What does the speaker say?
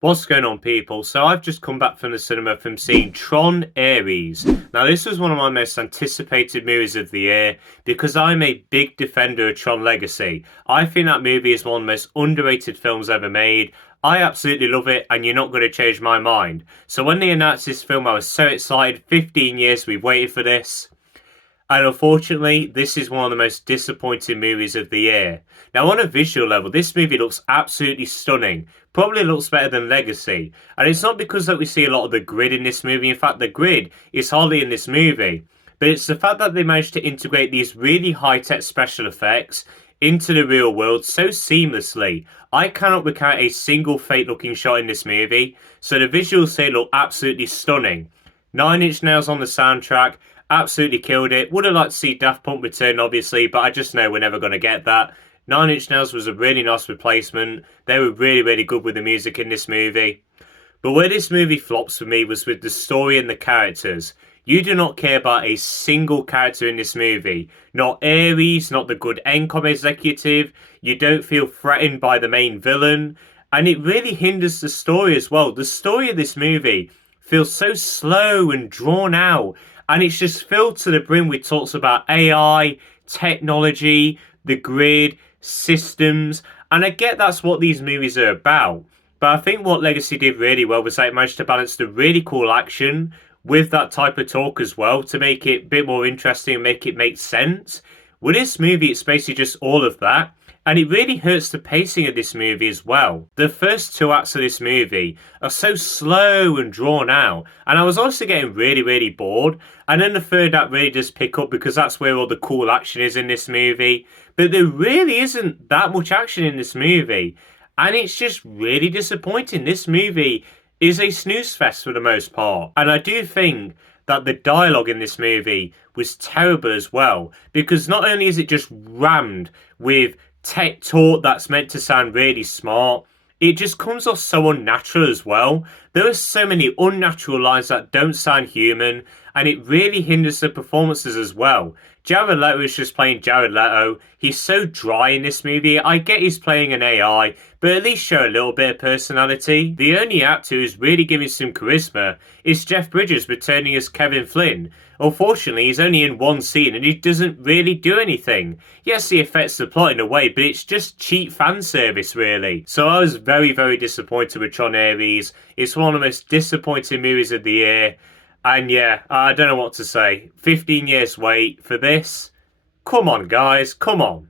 What's going on, people? So I've just come back from the cinema from seeing Tron Ares. Now, this was one of my most anticipated movies of the year because I'm a big defender of Tron Legacy. I think that movie is one of the most underrated films ever made. I absolutely love it, and you're not going to change my mind. So when they announced this film, I was so excited. 15 years we've waited for this. And unfortunately, this is one of the most disappointing movies of the year. Now, on a visual level, this movie looks absolutely stunning. Probably looks better than Legacy. And it's not because that we see a lot of the grid in this movie. In fact, the grid is hardly in this movie. But it's the fact that they managed to integrate these really high-tech special effects into the real world so seamlessly. I cannot recount a single fake-looking shot in this movie. So the visuals here look absolutely stunning. Nine Inch Nails on the soundtrack. Absolutely killed it. Would have liked to see Daft Punk return, obviously, but I just know we're never going to get that. Nine Inch Nails was a really nice replacement. They were really, really good with the music in this movie. But where this movie flops for me was with the story and the characters. You do not care about a single character in this movie. Not Ares, not the good Encom executive. You don't feel threatened by the main villain. And it really hinders the story as well. The story of this movie feels so slow and drawn out. And it's just filled to the brim with talks about AI, technology, the grid, systems. And I get that's what these movies are about. But I think what Legacy did really well was they managed to balance the really cool action with that type of talk as well to make it a bit more interesting and make it make sense. With this movie, it's basically just all of that. And it really hurts the pacing of this movie as well. The first two acts of this movie are so slow and drawn out. And I was honestly getting really, really bored. And then the third act really does pick up because that's where all the cool action is in this movie. But there really isn't that much action in this movie. And it's just really disappointing. This movie is a snooze fest for the most part. And I do think that the dialogue in this movie was terrible as well. Because not only is it just rammed with tech talk that's meant to sound really smart, it just comes off so unnatural as well. There are so many unnatural lines that don't sound human, and it really hinders the performances as well. Jared Leto is just playing Jared Leto. He's so dry in this movie. I get he's playing an AI, but at least show a little bit of personality. The only actor who's really giving some charisma is Jeff Bridges returning as Kevin Flynn. Unfortunately, he's only in one scene and he doesn't really do anything. Yes, he affects the plot in a way, but it's just cheap fan service, really. So I was very, very disappointed with Tron Ares. It's one of the most disappointing movies of the year. And yeah, I don't know what to say. 15 years wait for this? Come on, guys, come on.